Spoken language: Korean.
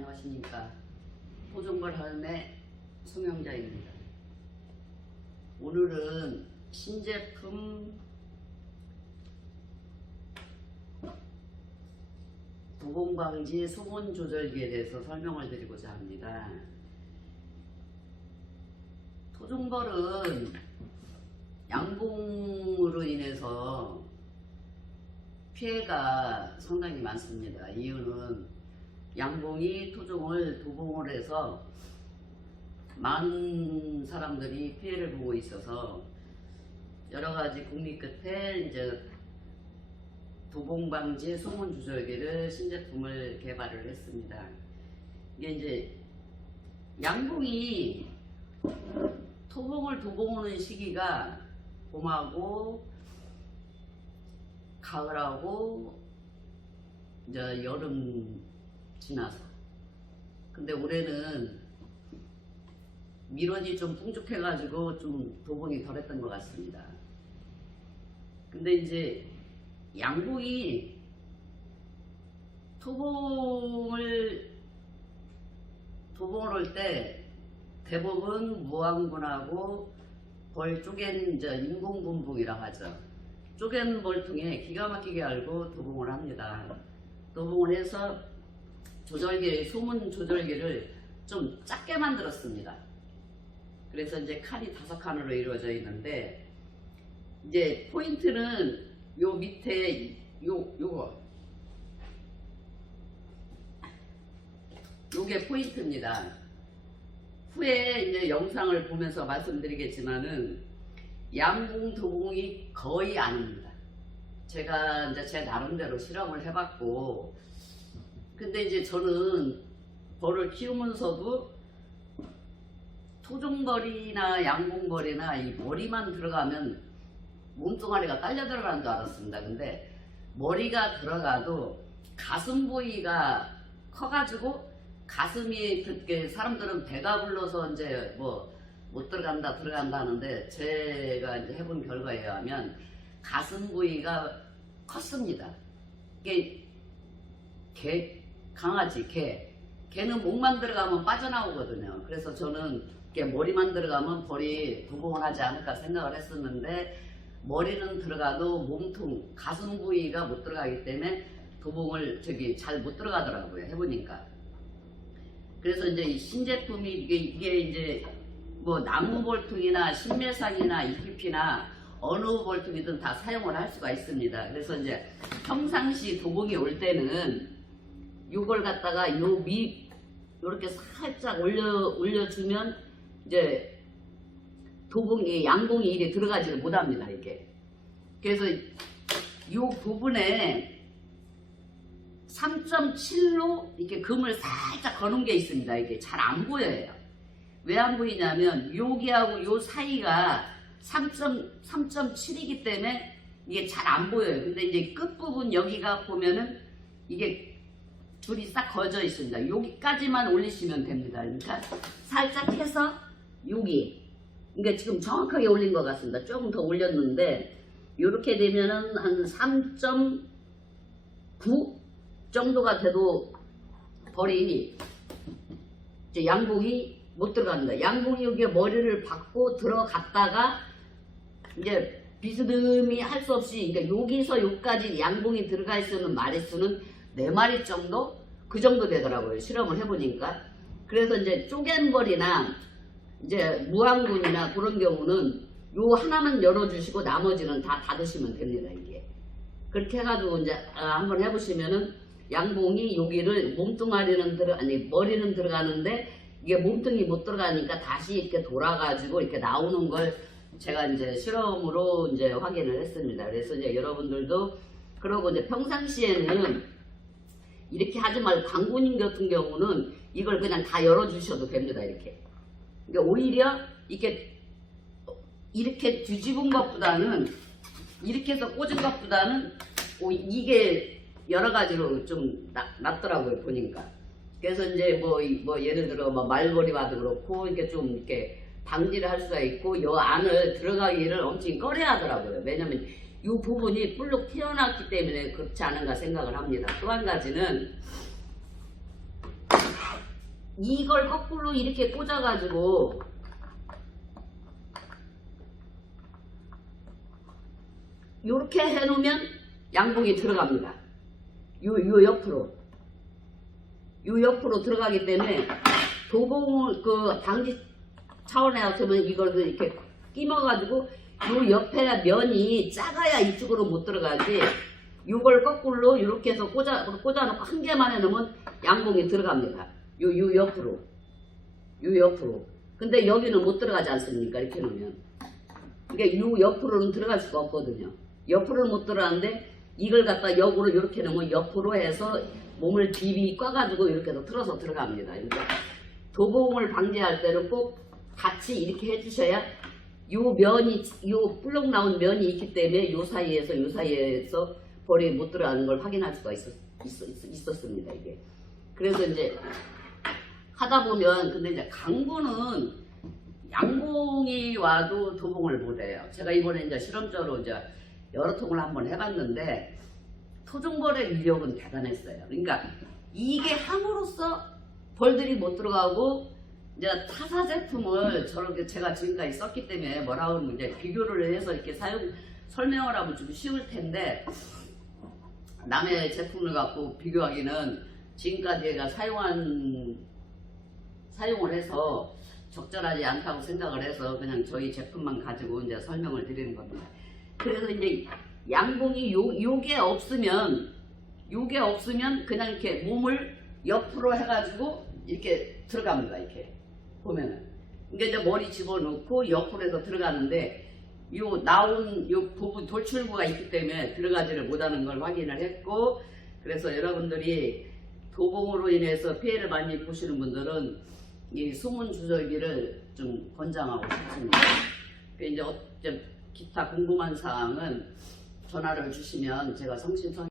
안녕하십니까. 토종벌 할매 송영자입니다. 오늘은 신제품 도봉방지 소문 조절기에 대해서 설명을 드리고자 합니다. 토종벌은 양봉으로 인해서 피해가 상당히 많습니다. 이유는 양봉이 토종을 도봉을 해서 많은 사람들이 피해를 보고 있어서 여러가지 국리 끝에 이제 도봉방지 소문 조절기를 신제품을 개발을 했습니다. 이게 이제 양봉이 토봉을 도봉하는 시기가 봄하고 가을하고 이제 여름 지나서, 근데 올해는 밀원이 좀 풍족해가지고 좀 도봉이 덜했던 것 같습니다. 근데 이제 양봉이 도봉을 할 때 대부분 무항군하고 벌 쪼갠 이제 인공분봉이라고 하죠. 쪼갠 벌통에 기가 막히게 알고 도봉을 합니다. 도봉을 해서 소문 조절기를 좀 작게 만들었습니다. 그래서 이제 칸이 5칸으로 이루어져 있는데, 이제 포인트는 요 밑에 요게 포인트입니다. 후에 이제 영상을 보면서 말씀드리겠지만은 양봉 도봉이 거의 아닙니다. 제가 이제 제 나름대로 실험을 해봤고, 근데 이제 저는 벌을 키우면서도 토종벌이나 양봉벌이나 이 머리만 들어가면 몸뚱아리가 딸려 들어가는 줄 알았습니다. 근데 머리가 들어가도 가슴 부위가 커가지고 가슴이 그렇게 사람들은 배가 불러서 이제 뭐 못 들어간다 하는데, 제가 이제 해본 결과에 의하면 가슴 부위가 컸습니다. 이게 강아지, 개는 목만 들어가면 빠져나오거든요. 그래서 저는 머리만 들어가면 벌이 도봉을 하지 않을까 생각을 했었는데, 머리는 들어가도 몸통, 가슴 부위가 못 들어가기 때문에 도봉을 잘 못 들어가더라고요. 해보니까. 그래서 이제 이 신제품이 이게 이제 뭐 나무 볼통이나 신매상이나 이피피나 어느 볼통이든 다 사용을 할 수가 있습니다. 그래서 이제 평상시 도봉이 올 때는 요걸 갖다가 요렇게 살짝 올려주면 이제 양봉이 이래 들어가지를 못합니다. 이게. 그래서 요 부분에 3.7로 이렇게 금을 살짝 거는 게 있습니다. 이게 잘 안 보여요. 왜 안 보이냐면 여기하고 요 사이가 3.7이기 때문에 이게 잘 안 보여요. 근데 이제 끝부분 여기가 보면은 이게 줄이 싹 거져 있습니다. 여기까지만 올리시면 됩니다. 그러니까 살짝 해서 여기, 그러니까 지금 정확하게 올린 것 같습니다. 조금 더 올렸는데 이렇게 되면은 한 3.9 정도가 돼도 벌이 이제 양봉이 못 들어갑니다. 양봉이 여기에 머리를 박고 들어갔다가 이제 비스듬히 할 수 없이, 그러니까 여기서 여기까지 양봉이 들어가 있는 마리수는 4마리 정도? 그 정도 되더라고요. 실험을 해보니까. 그래서 이제 쪼갠 벌이나 이제 무항군이나 그런 경우는 요 하나만 열어주시고 나머지는 다 닫으시면 됩니다. 이게 그렇게 해가지고 이제 한번 해보시면은 양봉이 여기를 머리는 들어가는데 이게 몸통이 못 들어가니까 다시 이렇게 돌아가지고 이렇게 나오는 걸 제가 이제 실험으로 이제 확인을 했습니다. 그래서 이제 여러분들도 그러고 이제 평상시에는 이렇게 하지 말고 광군인 같은 경우는 이걸 그냥 다 열어주셔도 됩니다. 이렇게. 그러니까 오히려 이렇게 뒤집은 것보다는, 이렇게 해서 꽂은 것보다는 이게 여러 가지로 좀 낫더라고요. 보니까. 그래서 이제 뭐 예를 들어 말벌이 와도 그렇고 이렇게 좀 이렇게 방지를 할 수가 있고, 요 안을 들어가기를 엄청 꺼려야 하더라고요. 왜냐면 이 부분이 볼록 튀어나왔기 때문에 그렇지 않은가 생각을 합니다. 또 한 가지는 이걸 거꾸로 이렇게 꽂아가지고 이렇게 해놓으면 양봉이 들어갑니다. 요 옆으로 들어가기 때문에 도봉을 그 방지 차원에 왔으면 이걸 이렇게 끼워가지고 요 옆에 면이 작아야 이쪽으로 못 들어가지. 요걸 거꾸로 이렇게 해서 꽂아놓고 한 개만 해놓으면 양봉이 들어갑니다. 요 옆으로. 근데 여기는 못 들어가지 않습니까? 이렇게 놓으면. 그러니까 요 옆으로는 들어갈 수가 없거든요. 옆으로는 못 들어가는데 이걸 갖다 역으로 이렇게 놓으면 옆으로 해서 몸을 비비 꽈가지고 이렇게 해서 틀어서 들어갑니다. 그러니까 도봉을 방지할 때는 꼭 같이 이렇게 해주셔야 요 면이, 요 불룩 나온 면이 있기 때문에 요 사이에서 볼이 못 들어가는 걸 확인할 수가 있었습니다. 이게. 그래서 이제 하다 보면, 근데 이제 강부는 양봉이 와도 도봉을 못 해요. 제가 이번에 이제 실험적으로 이제 여러 통을 한번 해봤는데, 토종볼의 위력은 대단했어요. 그러니까 이게 함으로써 벌들이 못 들어가고, 이제 타사 제품을 저렇게 제가 지금까지 썼기 때문에 뭐라고 하면 이제 비교를 해서 이렇게 설명을 하면 좀 쉬울 텐데, 남의 제품을 갖고 비교하기는 지금까지 제가 사용을 해서 적절하지 않다고 생각을 해서 그냥 저희 제품만 가지고 이제 설명을 드리는 겁니다. 그래서 이제 양봉이 요게 없으면 그냥 이렇게 몸을 옆으로 해가지고 이렇게 들어갑니다. 이렇게 보면은. 그러니까 이제 머리 집어넣고 옆으로 해서 들어가는데 요 부분 돌출구가 있기 때문에 들어가지를 못하는 걸 확인을 했고, 그래서 여러분들이 도봉으로 인해서 피해를 많이 보시는 분들은 이 수문 조절기를 좀 권장하고 싶습니다. 이제 기타 궁금한 사항은 전화를 주시면 제가 성심성의